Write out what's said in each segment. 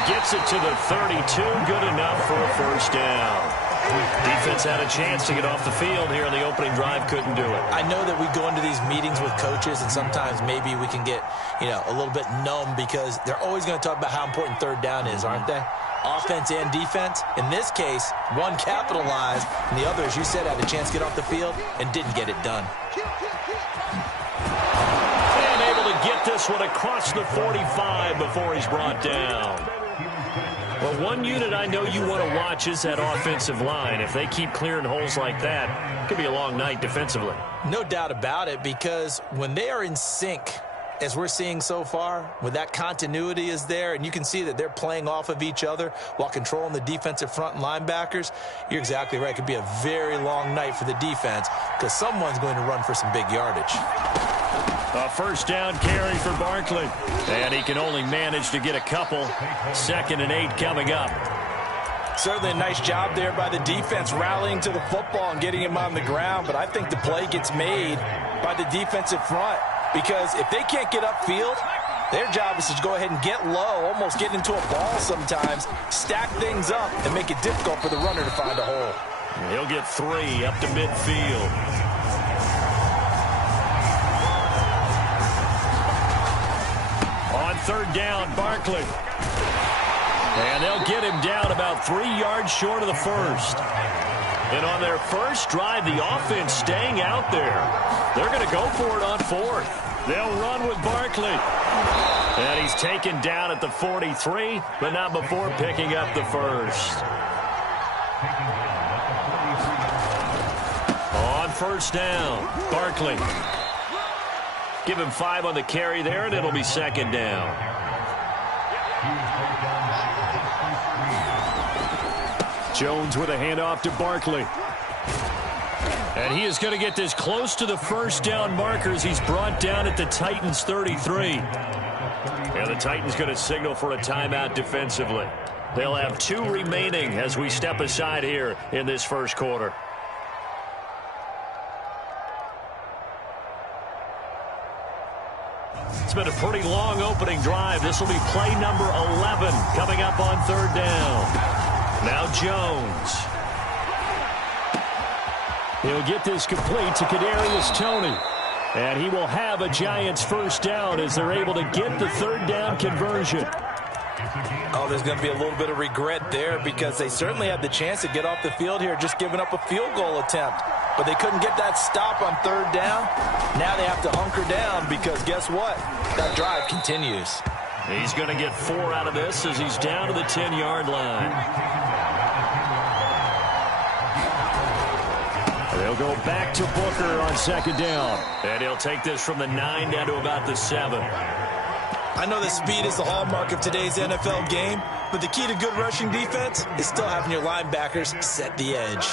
he gets it to the 32. Good enough for a first down. Defense had a chance to get off the field here in the opening drive. Couldn't do it. I know that we go into these meetings with coaches, and sometimes maybe we can get, a little bit numb because they're always going to talk about how important third down is, aren't they? Offense and defense. In this case, one capitalized, and the other, as you said, had a chance to get off the field and didn't get it done. And able to get this one across the 45 before he's brought down. Well, one unit I know you want to watch is that offensive line. If they keep clearing holes like that, it could be a long night defensively. No doubt about it, because when they are in sync, as we're seeing so far, when that continuity is there, and you can see that they're playing off of each other while controlling the defensive front and linebackers, you're exactly right. It could be a very long night for the defense because someone's going to run for some big yardage. A first down carry for Barkley. And he can only manage to get a couple. 2nd and 8 coming up. Certainly a nice job there by the defense rallying to the football and getting him on the ground. But I think the play gets made by the defensive front. Because if they can't get upfield, their job is to go ahead and get low, almost get into a ball sometimes, stack things up, and make it difficult for the runner to find a hole. He'll get 3 up to midfield. On 3rd down, Barkley. And they'll get him down about 3 yards short of the first. And on their first drive, the offense staying out there. They're going to go for it on 4th. They'll run with Barkley. And he's taken down at the 43, but not before picking up the first. On 1st down, Barkley. Give him 5 on the carry there, and it'll be 2nd down. Jones with a handoff to Barkley. And he is going to get this close to the first down markers. He's brought down at the Titans' 33. And the Titans going to signal for a timeout defensively. They'll have 2 remaining as we step aside here in this first quarter. It's been a pretty long opening drive. This will be play number 11 coming up on 3rd down. Now Jones. He'll get this complete to Kadarius Toney. And he will have a Giants first down as they're able to get the 3rd down conversion. Oh, there's going to be a little bit of regret there because they certainly had the chance to get off the field here, just giving up a field goal attempt. But they couldn't get that stop on 3rd down. Now they have to hunker down because guess what? That drive continues. He's going to get 4 out of this as he's down to the 10-yard line. They'll go back to Booker on 2nd down. And he'll take this from the 9 down to about the 7. I know that speed is the hallmark of today's NFL game, but the key to good rushing defense is still having your linebackers set the edge.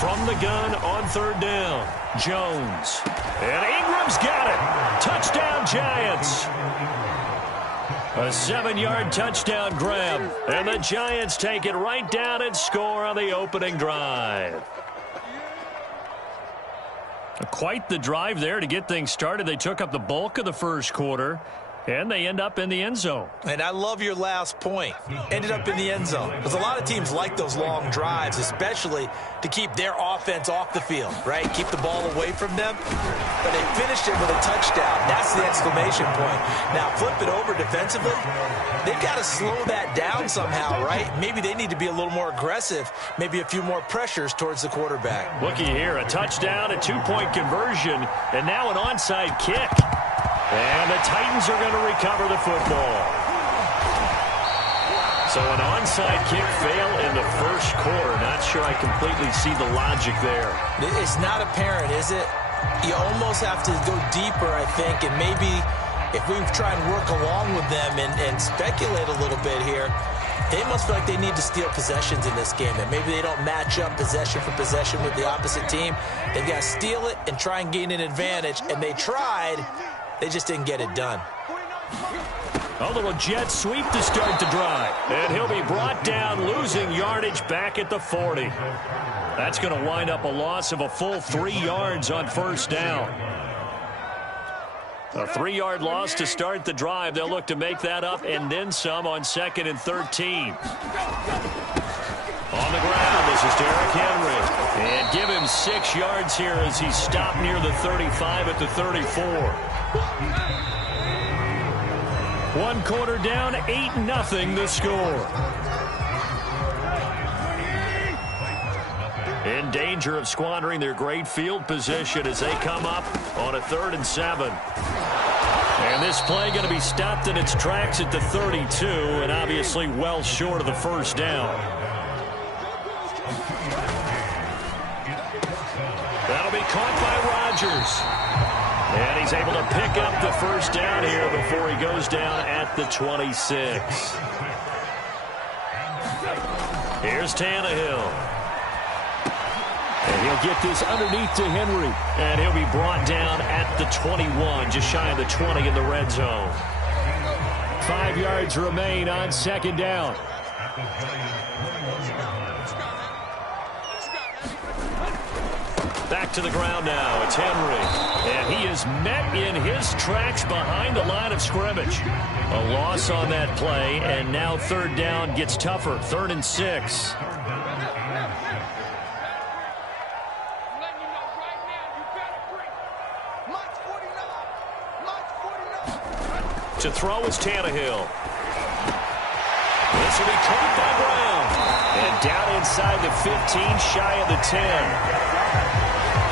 From the gun on 3rd down, Jones. And Ingram's got it. Touchdown, Giants. A 7-yard touchdown grab. And the Giants take it right down and score on the opening drive. Quite the drive there to get things started. They took up the bulk of the first quarter. And they end up in the end zone. And I love your last point. Ended up in the end zone. Because a lot of teams like those long drives, especially to keep their offense off the field, right? Keep the ball away from them. But they finished it with a touchdown. That's the exclamation point. Now, flip it over defensively. They've got to slow that down somehow, right? Maybe they need to be a little more aggressive. Maybe a few more pressures towards the quarterback. Looky here, a touchdown, a 2-point conversion, and now an onside kick. And the Titans are going to recover the football. So an onside kick fail in the first quarter. Not sure I completely see the logic there. It's not apparent, is it? You almost have to go deeper, I think, and maybe if we try and work along with them and speculate a little bit here, they must feel like they need to steal possessions in this game, and maybe they don't match up possession for possession with the opposite team. They've got to steal it and try and gain an advantage, and they tried. They just didn't get it done. A little jet sweep to start the drive. And he'll be brought down, losing yardage back at the 40. That's going to wind up a loss of a full 3 yards on first down. A 3-yard loss to start the drive. They'll look to make that up and then some on 2nd and 13. On the ground, this is Derrick Henry. And give him 6 yards here as he stopped near the 35 at the 34. 1 quarter down, 8-0 the score. In danger of squandering their great field position as they come up on a 3rd and 7. And this play going to be stopped in its tracks at the 32 and obviously well short of the first down. That'll be caught by Rodgers. And he's able to pick up the first down here before he goes down at the 26. Here's Tannehill. And he'll get this underneath to Henry. And he'll be brought down at the 21, just shy of the 20 in the red zone. 5 yards remain on 2nd down. Back to the ground now. It's Henry. And he is met in his tracks behind the line of scrimmage. A loss on that play, and now 3rd down gets tougher. 3rd and 6. To throw is Tannehill. This will be caught by Brown. And down inside the 15, shy of the 10.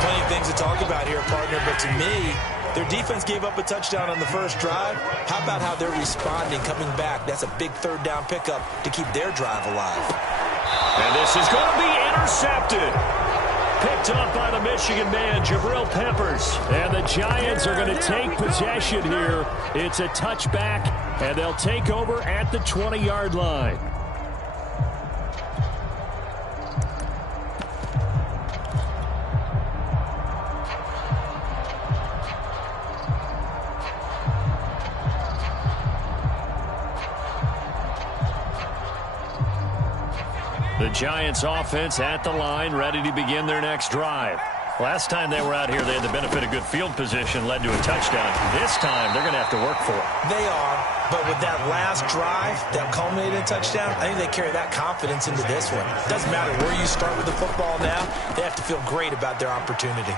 Plenty of things to talk about here, partner, but to me, their defense gave up a touchdown on the first drive. How about how they're responding, coming back? That's a big 3rd down pickup to keep their drive alive. And this is going to be intercepted. Picked up by the Michigan man, Jabril Peppers. And the Giants are going to take possession here. It's a touchback, and they'll take over at the 20-yard line. The Giants offense at the line, ready to begin their next drive. Last time they were out here, they had the benefit of good field position, led to a touchdown. This time, they're going to have to work for it. They are, but with that last drive that culminated in a touchdown, I think they carry that confidence into this one. Doesn't matter where you start with the football now, they have to feel great about their opportunity.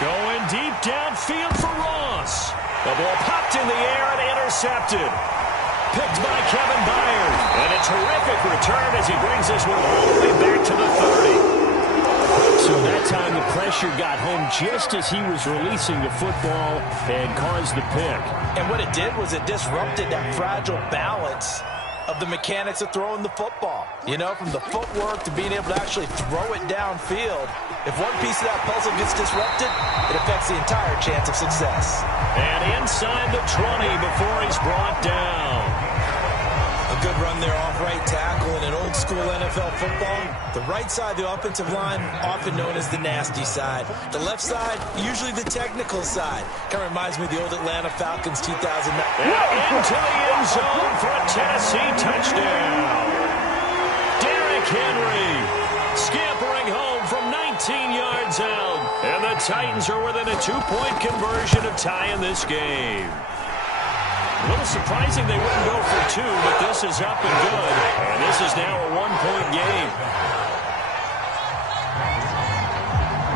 Going deep downfield for Ross. The ball popped in the air and intercepted. Picked by Kevin Byard. And a terrific return as he brings this one all the way back to the 30. So that time the pressure got home just as he was releasing the football and caused the pick. And what it did was it disrupted that fragile balance of the mechanics of throwing the football. You know, from the footwork to being able to actually throw it downfield. If one piece of that puzzle gets disrupted, it affects the entire chance of success. And inside the 20 before he's brought down. A good run there off right tackle in an old school NFL football. The right side, the offensive line, often known as the nasty side. The left side, usually the technical side. Kind of reminds me of the old Atlanta Falcons 2009. Into the end zone for a Tennessee touchdown. Derrick Henry scampering home from 19 yards out. And the Titans are within a 2-point conversion of tying this game. A little surprising they wouldn't go for 2, but this is up and good. And this is now a 1-point game.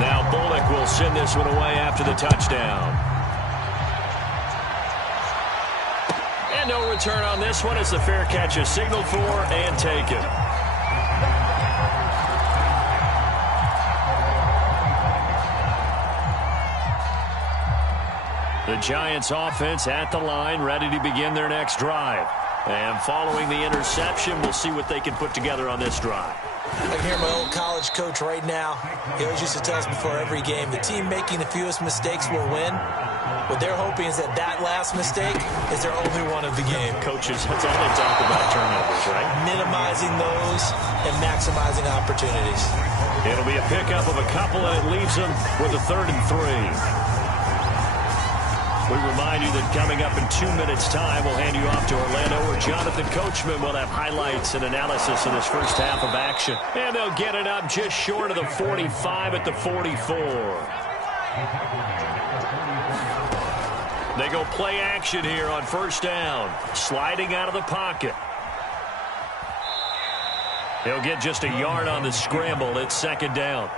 Now Bullock will send this one away after the touchdown. And no return on this one as the fair catch is signaled for and taken. The Giants offense at the line, ready to begin their next drive. And following the interception, we'll see what they can put together on this drive. I can hear my old college coach right now. He always used to tell us before every game, the team making the fewest mistakes will win. What they're hoping is that that last mistake is their only one of the game. Coaches, that's all they talk about, turnovers, right? Minimizing those and maximizing opportunities. It'll be a pickup of a couple, and it leaves them with a 3rd and 3. We remind you that coming up in 2 minutes' time, we'll hand you off to Orlando, where Jonathan Coachman will have highlights and analysis of this first half of action. And they'll get it up just short of the 45 at the 44. They go play action here on first down. Sliding out of the pocket. He'll get just a yard on the scramble. It's second down.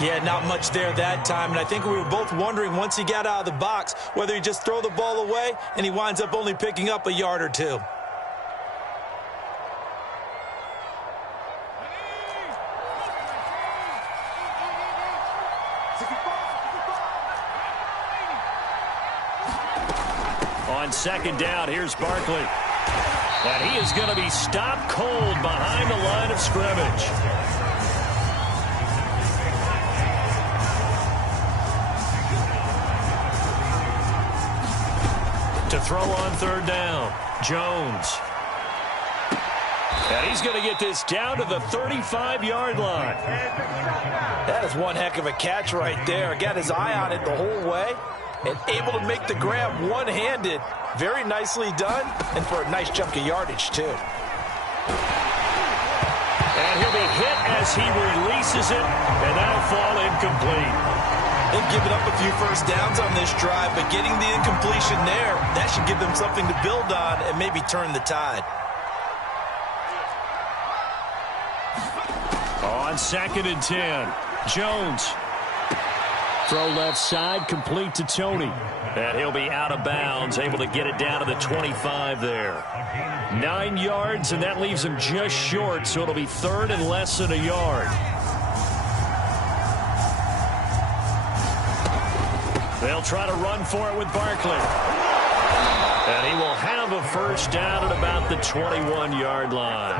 Yeah, not much there that time. And I think we were both wondering once he got out of the box whether he just throw the ball away and he winds up only picking up a yard or two. On second down, here's Barkley. And he is going to be stopped cold behind the line of scrimmage. To throw on third down, Jones. And he's going to get this down to the 35-yard line. That is one heck of a catch right there. Got his eye on it the whole way and able to make the grab one-handed. Very nicely done, and for a nice chunk of yardage, too. And he'll be hit as he releases it, and that'll fall incomplete. They've given up a few first downs on this drive, but getting the incompletion there, that should give them something to build on and maybe turn the tide. On second and 10, Jones. Throw left side, complete to Tony. And he'll be out of bounds, able to get it down to the 25 there. 9 yards, and that leaves him just short, so it'll be third and less than a yard. They'll try to run for it with Barkley. And he will have a first down at about the 21-yard line.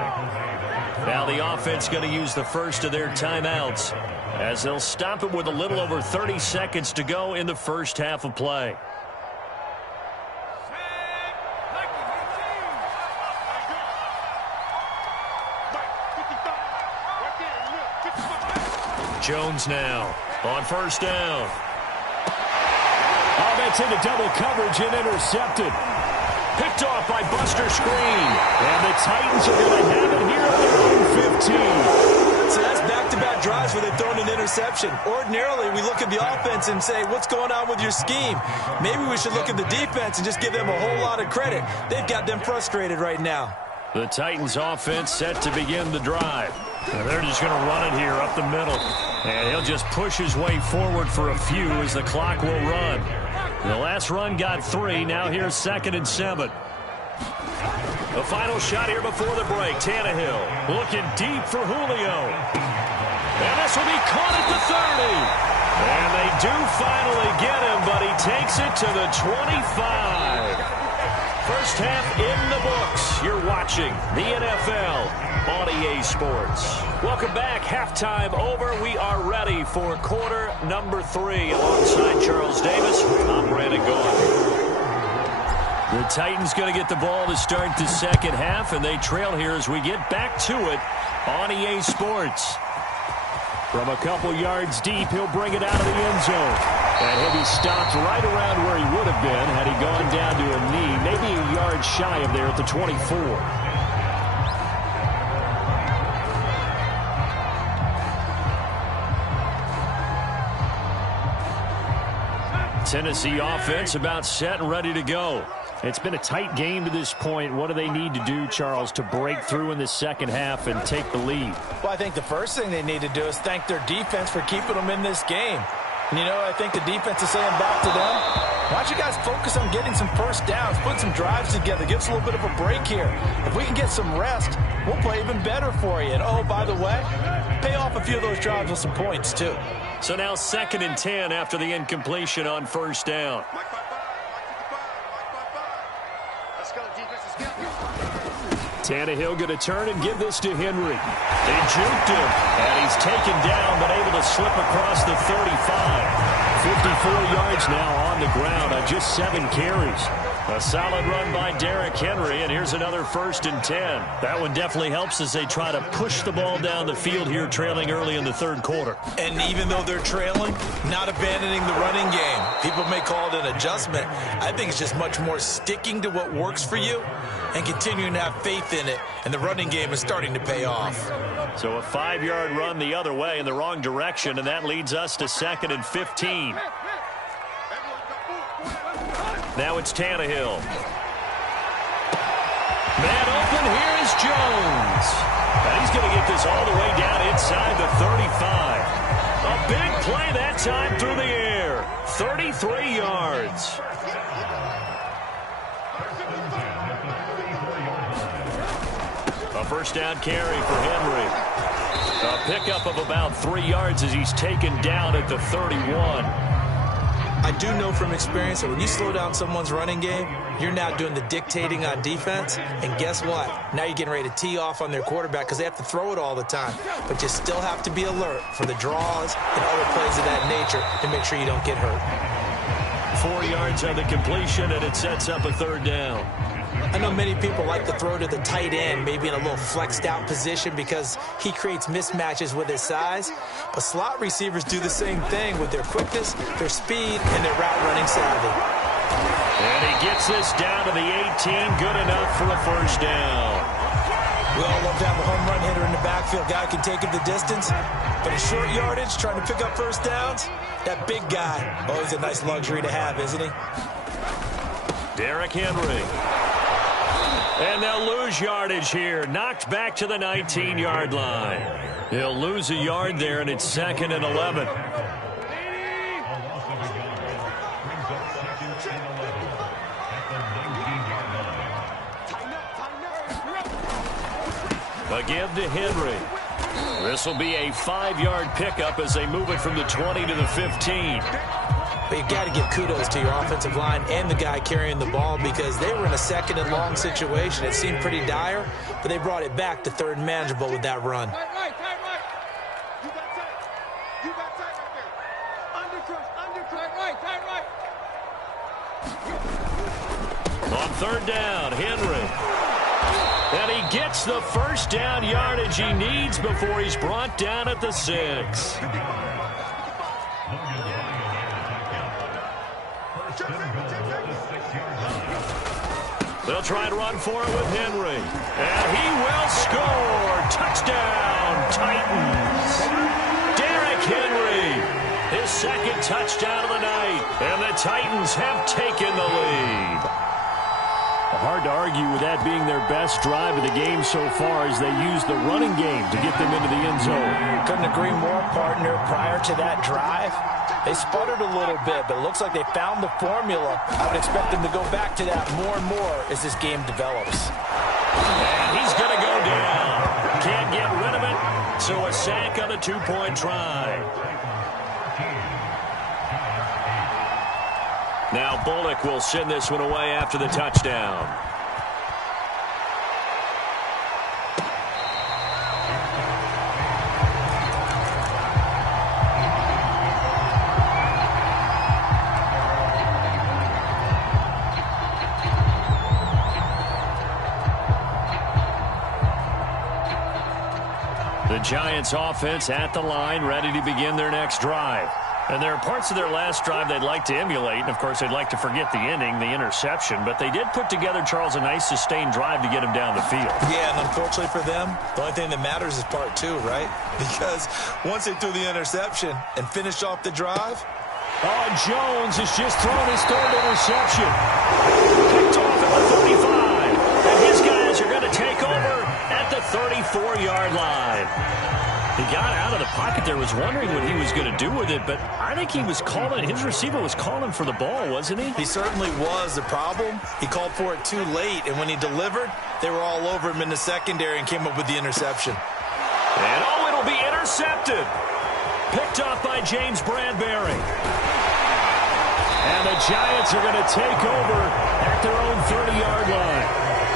Now the offense going to use the first of their timeouts, as they'll stop it with a little over 30 seconds to go in the first half of play. Jones now on first down. Oh, that's into double coverage and intercepted. Picked off by Buster Screen. And the Titans are going to have it here at their own 15. So that's back-to-back drives where they've thrown an interception. Ordinarily, we look at the offense and say, what's going on with your scheme? Maybe we should look at the defense and just give them a whole lot of credit. They've got them frustrated right now. The Titans offense set to begin the drive. And they're just going to run it here up the middle. And he'll just push his way forward for a few as the clock will run. The last run got 3. Now here's second and 7. The final shot here before the break. Tannehill looking deep for Julio. And this will be caught at the 30. And they do finally get him, but he takes it to the 25. First half in the books. You're watching the NFL on EA Sports. Welcome back. Halftime over. We are ready for quarter number 3. Alongside Charles Davis, I'm Brandon Gaudin. The Titans going to get the ball to start the second half, and they trail here as we get back to it on EA Sports. From a couple yards deep, he'll bring it out of the end zone. And he'll be stopped right around where he would have been had he gone down to a knee, maybe a yard shy of there at the 24. Tennessee offense about set and ready to go. It's been a tight game to this point. What do they need to do, Charles, to break through in the second half and take the lead? Well, I think the first thing they need to do is thank their defense for keeping them in this game. And, you know, I think the defense is saying back to them, why don't you guys focus on getting some first downs, put some drives together, give us a little bit of a break here. If we can get some rest, we'll play even better for you. And, oh, by the way, pay off a few of those drives with some points, too. So now second and 10 after the incompletion on first down. Tannehill going to turn and give this to Henry. They juked him, and he's taken down, but able to slip across the 35. 54 yards now on the ground on just 7 carries. A solid run by Derrick Henry, and here's another 1st and 10. That one definitely helps as they try to push the ball down the field here, trailing early in the 3rd quarter. And even though they're trailing, not abandoning the running game. People may call it an adjustment. I think it's just much more sticking to what works for you and continuing to have faith in it, and the running game is starting to pay off. So a 5-yard run the other way in the wrong direction, and that leads us to 2nd and 15. Now it's Tannehill. Man open, here is Jones. And he's going to get this all the way down inside the 35. A big play that time through the air. 33 yards. A 1st down carry for Henry. A pickup of about 3 yards as he's taken down at the 31. I do know from experience that when you slow down someone's running game, you're now doing the dictating on defense. And guess what? Now you're getting ready to tee off on their quarterback because they have to throw it all the time. But you still have to be alert for the draws and other plays of that nature to make sure you don't get hurt. 4 yards on the completion, and it sets up a 3rd down. I know many people like to throw to the tight end, maybe in a little flexed out position because he creates mismatches with his size. But slot receivers do the same thing with their quickness, their speed, and their route running savvy. And he gets this down to the 18, good enough for a 1st down. We all love to have a home run hitter in the backfield. Guy can take it the distance, but in short yardage, trying to pick up 1st downs, that big guy, always a nice luxury to have, isn't he? Derrick Henry. And they'll lose yardage here. Knocked back to the 19-yard line. He'll lose a yard there, and it's 2nd and 11. Again to Henry. This will be a 5-yard pickup as they move it from the 20 to the 15. But you've got to give kudos to your offensive line and the guy carrying the ball because they were in a 2nd and long situation. It seemed pretty dire, but they brought it back to 3rd and manageable with that run. On 3rd down, Henry. And he gets the 1st down yardage he needs before he's brought down at the 6. They'll try to run for it with Henry. And he will score. Touchdown, Titans. Derrick Henry, his 2nd touchdown of the night. And the Titans have taken the lead. Hard to argue with that being their best drive of the game so far as they use the running game to get them into the end zone. Couldn't agree more, partner. Prior to that drive, they sputtered a little bit, but it looks like they found the formula. I would expect them to go back to that more and more as this game develops. And he's going to go down. Can't get rid of it, so a sack on the 2-point try. Now Bullock will send this one away after the touchdown. The Giants offense at the line, ready to begin their next drive. And there are parts of their last drive they'd like to emulate. And, of course, they'd like to forget the ending, the interception. But they did put together, Charles, a nice sustained drive to get him down the field. Yeah, and unfortunately for them, the only thing that matters is part 2, right? Because once they threw the interception and finished off the drive. Oh, Jones has just thrown his 3rd interception. Picked off at the 35. And his guys are going to take over at the 34-yard line. He got out of the pocket there, was wondering what he was going to do with it, but I think he was calling, his receiver was calling for the ball, wasn't he? He certainly was. The problem, he called for it too late, and when he delivered, they were all over him in the secondary and came up with the interception. And oh, it'll be intercepted. Picked off by James Bradbury. And the Giants are going to take over at their own 30-yard line.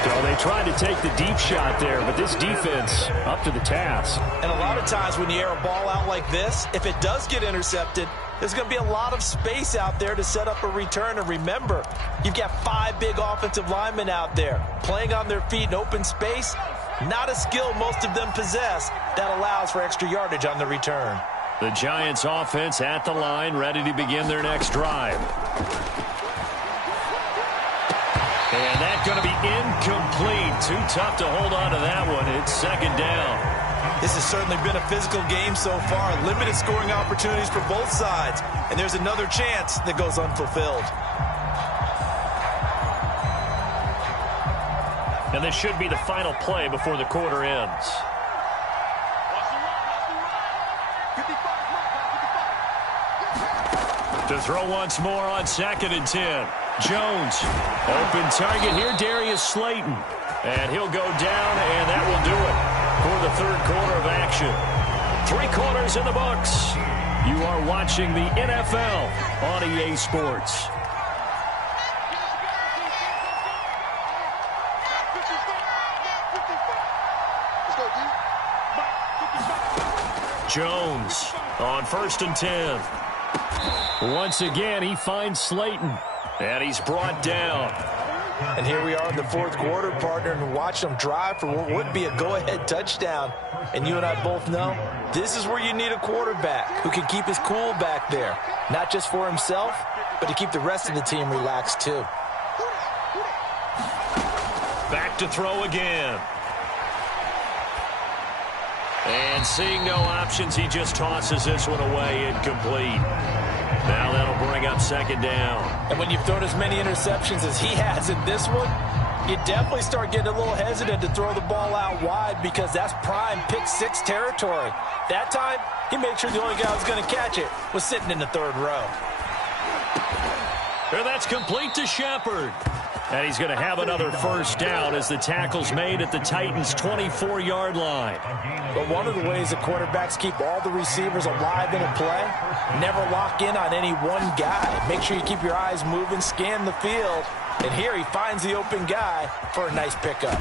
So they tried to take the deep shot there, but this defense up to the task. And a lot of times when you air a ball out like this, if it does get intercepted, there's going to be a lot of space out there to set up a return. And remember, you've got 5 big offensive linemen out there playing on their feet in open space. Not a skill most of them possess that allows for extra yardage on the return. The Giants offense at the line, ready to begin their next drive. And that's going to be incomplete. Too tough to hold on to that one. It's second down. This has certainly been a physical game so far. Limited scoring opportunities for both sides. And there's another chance that goes unfulfilled. And this should be the final play before the quarter ends. To throw once more on 2nd and 10. Jones, open target here, Darius Slayton. And he'll go down, and that will do it for the third quarter of action. 3 quarters in the books. You are watching the NFL on EA Sports. Jones on 1st and 10. Once again, he finds Slayton, and he's brought down. And here we are in the fourth quarter, partner, and watch them drive for what would be a go-ahead touchdown. And you and I both know this is where you need a quarterback who can keep his cool back there, not just for himself, but to keep the rest of the team relaxed too. Back to throw again. And seeing no options, he just tosses this one away, incomplete. Now that'll bring up second down. And when you've thrown as many interceptions as he has in this one, you definitely start getting a little hesitant to throw the ball out wide because that's prime pick-6 territory. That time, he made sure the only guy who was going to catch it was sitting in the third row. And that's complete to Shepard. And he's going to have another first down as the tackle's made at the Titans' 24-yard line. But one of the ways the quarterbacks keep all the receivers alive in a play, never lock in on any one guy. Make sure you keep your eyes moving, scan the field. And here he finds the open guy for a nice pickup.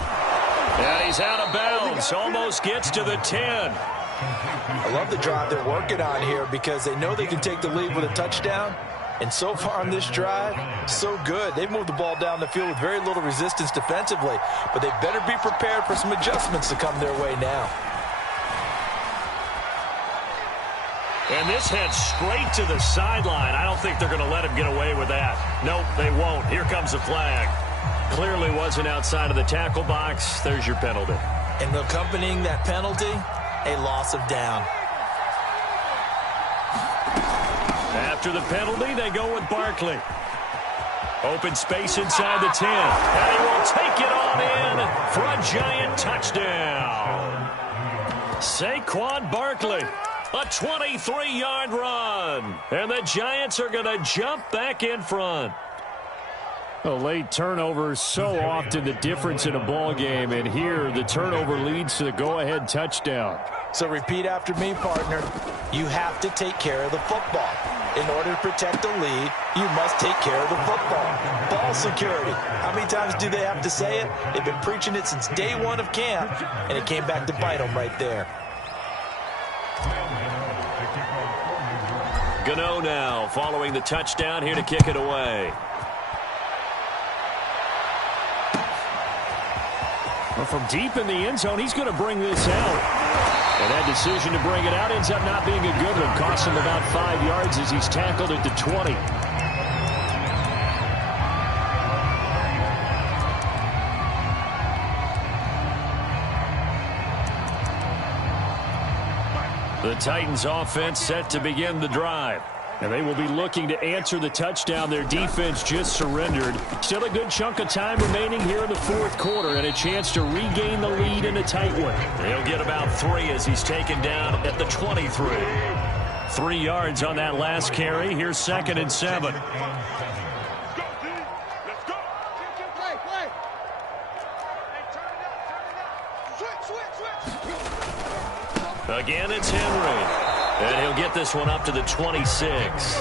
And he's out of bounds, almost gets to the 10. I love the drive they're working on here because they know they can take the lead with a touchdown. And so far on this drive, so good. They've moved the ball down the field with very little resistance defensively, but they better be prepared for some adjustments to come their way now. And this heads straight to the sideline. I don't think they're going to let him get away with that. Nope, they won't. Here comes the flag. Clearly wasn't outside of the tackle box. There's your penalty. And accompanying that penalty, a loss of down. After the penalty, they go with Barkley. Open space inside the 10. And he will take it on in for a Giant touchdown. Saquon Barkley, a 23-yard run. And the Giants are going to jump back in front. A late turnover is so often the difference in a ball game. And here, the turnover leads to the go-ahead touchdown. So repeat after me, partner. You have to take care of the football. In order to protect the lead, you must take care of the football. Ball security. How many times do they have to say it? They've been preaching it since day one of camp, and it came back to bite them right there. Gano now following the touchdown here to kick it away. Well, from deep in the end zone, he's going to bring this out. And that decision to bring it out ends up not being a good one. Costs him about 5 yards as he's tackled at the 20. The Titans offense set to begin the drive. And they will be looking to answer the touchdown their defense just surrendered. Still a good chunk of time remaining here in the fourth quarter and a chance to regain the lead in a tight one. He'll get about 3 as he's taken down at the 23. 3 yards on that last carry. Here's 2nd and 7. Again, it's Henry. And he'll get this one up to the 26.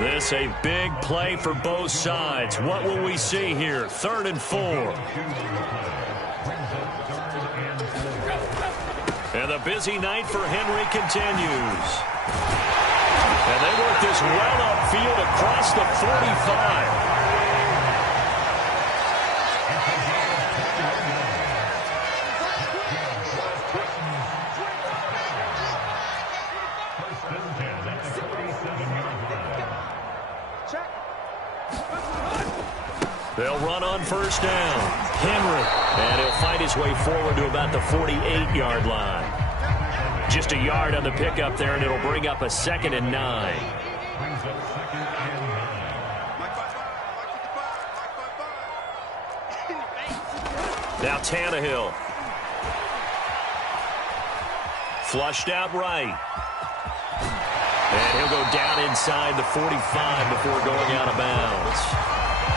This a big play for both sides. What will we see here? 3rd and 4. And the busy night for Henry continues. And they work this well upfield across the 45. They'll run on first down. Henry. And he'll fight his way forward to about the 48-yard line. Just a yard on the pickup there, and it'll bring up a 2nd and 9. Now Tannehill. Flushed out right. And he'll go down inside the 45 before going out of bounds.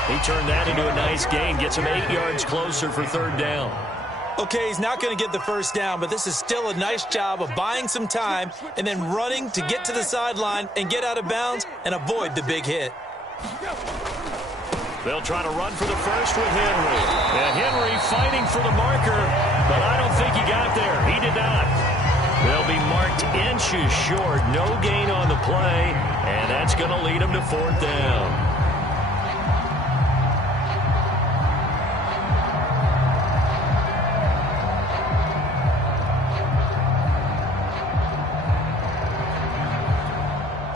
He turned that into a nice gain, gets him 8 yards closer for 3rd down. Okay, he's not going to get the first down, but this is still a nice job of buying some time and then running to get to the sideline and get out of bounds and avoid the big hit. They'll try to run for the first with Henry. And Henry fighting for the marker, but I don't think he got there. He did not. They'll be marked inches short. No gain on the play, and that's going to lead them to 4th down.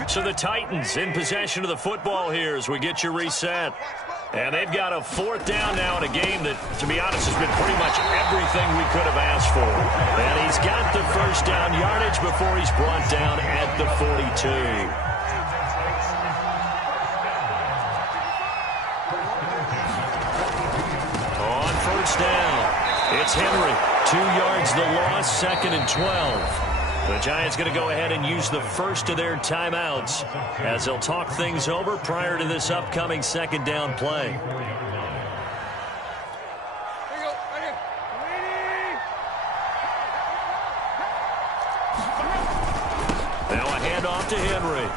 So the Titans in possession of the football here as we get you reset. And they've got a 4th down now in a game that, to be honest, has been pretty much everything we could have asked for. And he's got the first down yardage before he's brought down at the 42. On first down, it's Henry. 2 yards the loss, 2nd and 12. The Giants going to go ahead and use the first of their timeouts as they'll talk things over prior to this upcoming 2nd down play. Now a handoff to Henry.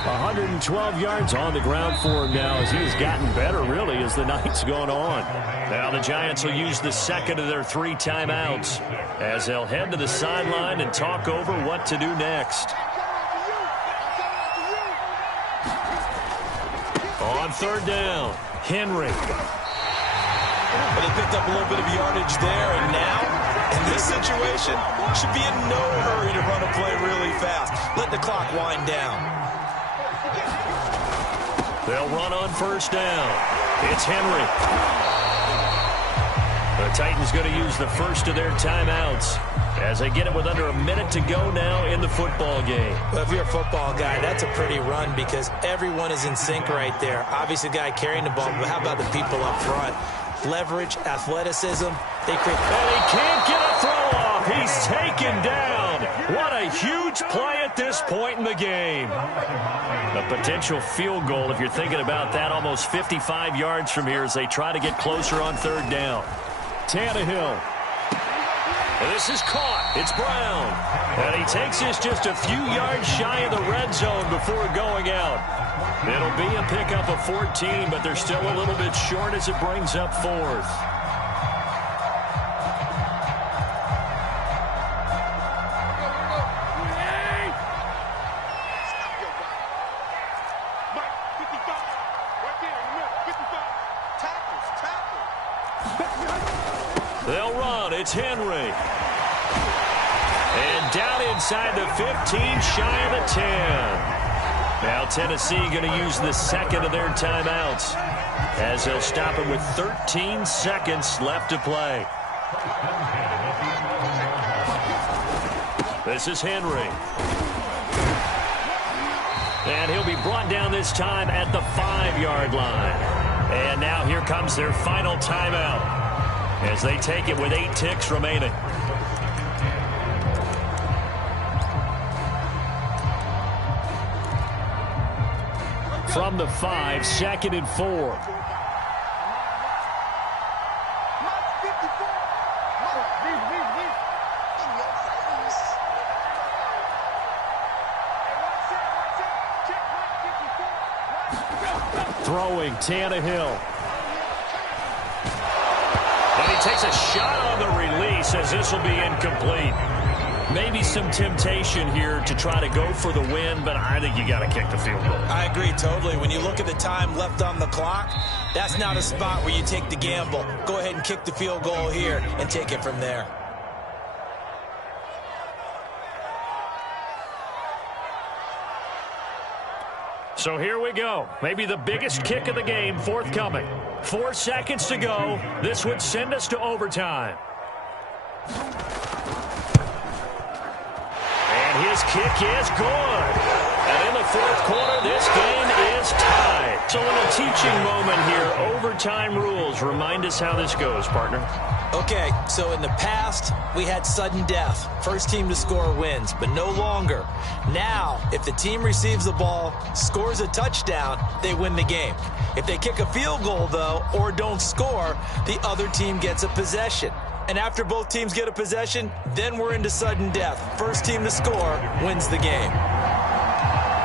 112 yards on the ground for him now as he's gotten better, really, as the night's gone on. Now the Giants will use the 2nd of their 3 timeouts as they'll head to the sideline and talk over what to do next. On 3rd down, Henry. But he picked up a little bit of yardage there, and now, in this situation, should be in no hurry to run a play really fast. Let the clock wind down. They'll run on first down. It's Henry. The Titans going to use the first of their timeouts as they get it with under a minute to go now in the football game. Well, if you're a football guy, that's a pretty run because everyone is in sync right there. Obviously, the guy carrying the ball, but how about the people up front? Leverage, athleticism. They create. And he can't get a throw off. He's taken down. What a huge play at this point in the game. A potential field goal, if you're thinking about that, almost 55 yards from here as they try to get closer on 3rd down. Tannehill. And this is caught. It's Brown. And he takes this just a few yards shy of the red zone before going out. It'll be a pickup of 14, but they're still a little bit short as it brings up 4th. They'll run. It's Henry. And down inside the 15, shy of the 10. Now Tennessee going to use the 2nd of their timeouts as they'll stop him with 13 seconds left to play. This is Henry. And he'll be brought down this time at the 5-yard line. And now here comes their final timeout as they take it with 8 ticks remaining. From the 5, 2nd and 4. Throwing, Tannehill. And he takes a shot on the release as this will be incomplete. Maybe some temptation here to try to go for the win, but I think you got to kick the field goal. I agree totally. When you look at the time left on the clock, that's not a spot where you take the gamble. Go ahead and kick the field goal here and take it from there. So here we go. Maybe the biggest kick of the game forthcoming. 4 seconds to go. This would send us to overtime. And his kick is good. And in the fourth quarter, this game is tied. So in a teaching moment here, overtime rules. Remind us how this goes, partner. Okay, so in the past, we had sudden death. First team to score wins, but no longer. Now, if the team receives the ball, scores a touchdown, they win the game. If they kick a field goal, though, or don't score, the other team gets a possession. And after both teams get a possession, then we're into sudden death. First team to score wins the game.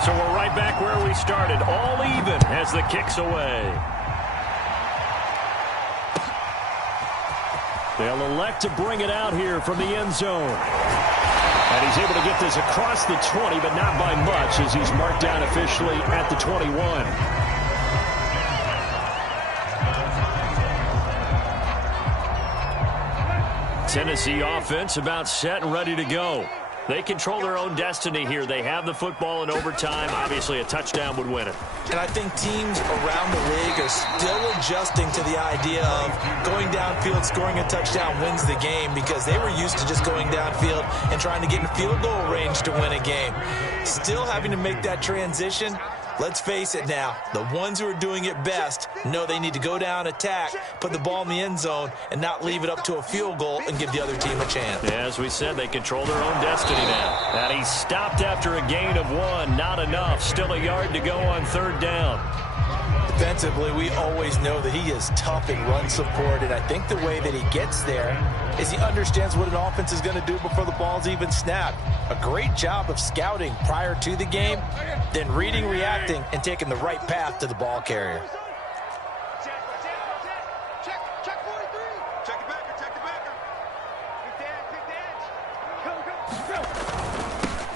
So we're right back where we started, all even as the kick's away. They'll elect to bring it out here from the end zone. And he's able to get this across the 20, but not by much as he's marked down officially at the 21. Tennessee offense about set and ready to go. They control their own destiny here. They have the football in overtime. Obviously, a touchdown would win it. And I think teams around the league are still adjusting to the idea of going downfield, scoring a touchdown wins the game, because they were used to just going downfield and trying to get in field goal range to win a game. Still having to make that transition. Let's face it now, the ones who are doing it best know they need to go down, attack, put the ball in the end zone, and not leave it up to a field goal and give the other team a chance. Yeah, as we said, they control their own destiny now. And he stopped after a gain of 1. Not enough. Still a yard to go on third down. Defensively, we always know that he is tough in run support, and I think the way that he gets there is he understands what an offense is going to do before the ball's even snapped. A great job of scouting prior to the game, then reading, reacting, and taking the right path to the ball carrier.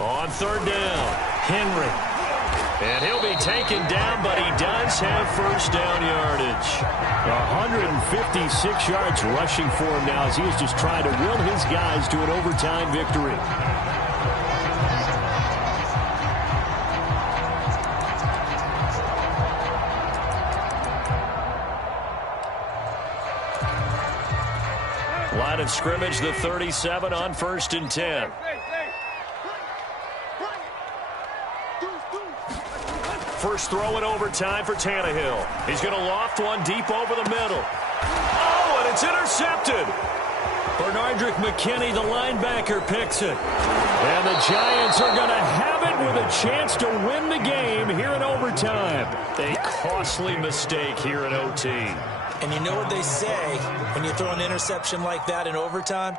On third down, Henry. And he'll be taken down, but he does have first down yardage. 156 yards rushing for him now as he is just trying to will his guys to an overtime victory. Line of scrimmage, the 37 on 1st and 10. First throw in overtime for Tannehill. He's going to loft one deep over the middle. Oh, and it's intercepted. Bernardrick McKinney, the linebacker, picks it. And the Giants are going to have it with a chance to win the game here in overtime. A costly mistake here in OT. And you know what they say when you throw an interception like that in overtime?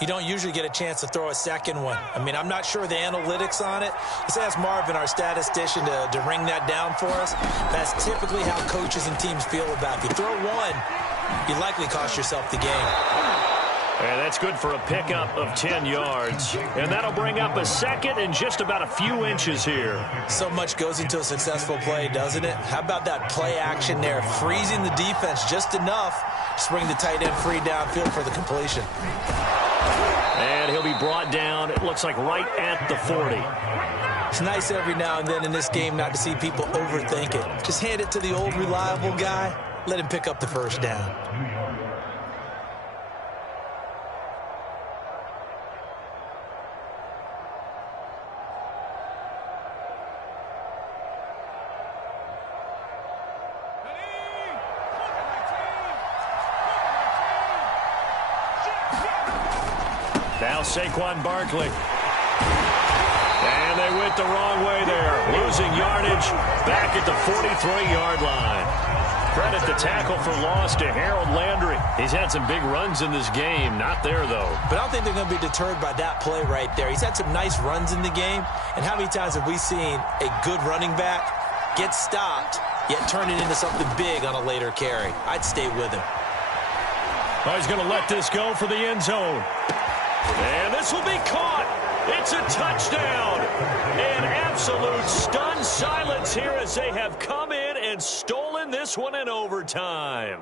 You don't usually get a chance to throw a second one. I mean, I'm not sure the analytics on it. Let's ask Marvin, our statistician, to ring that down for us. That's typically how coaches and teams feel about it. If you throw one, you likely cost yourself the game. And that's good for a pickup of 10 yards. And that'll bring up a second and just about a few inches here. So much goes into a successful play, doesn't it? How about that play action there? Freezing the defense just enough to bring the tight end free downfield for the completion. And he'll be brought down, it looks like right at the 40. It's nice every now and then in this game not to see people overthink it. Just hand it to the old reliable guy. Let him pick up the first down. Now Saquon Barkley. And they went the wrong way there. Losing yardage back at the 43-yard line. Credit the tackle for loss to Harold Landry. He's had some big runs in this game. Not there, though. But I don't think they're going to be deterred by that play right there. He's had some nice runs in the game. And how many times have we seen a good running back get stopped, yet turn it into something big on a later carry? I'd stay with him. Oh, he's going to let this go for the end zone. And this will be caught. It's a touchdown. An absolute stunned silence here as they have come in and stolen this one in overtime.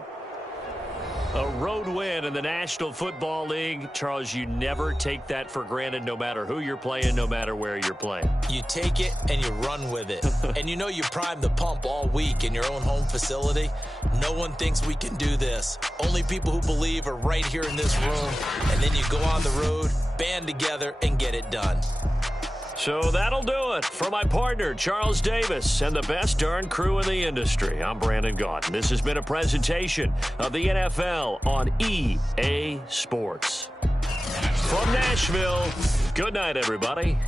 A road win in the National Football League. Charles, you never take that for granted no matter who you're playing, no matter where you're playing. You take it and you run with it. And you know you primed the pump all week in your own home facility. No one thinks we can do this. Only people who believe are right here in this room. And then you go on the road, band together, and get it done. So that'll do it. For my partner, Charles Davis, and the best darn crew in the industry, I'm Brandon Gaudin. This has been a presentation of the NFL on EA Sports. From Nashville, good night, everybody.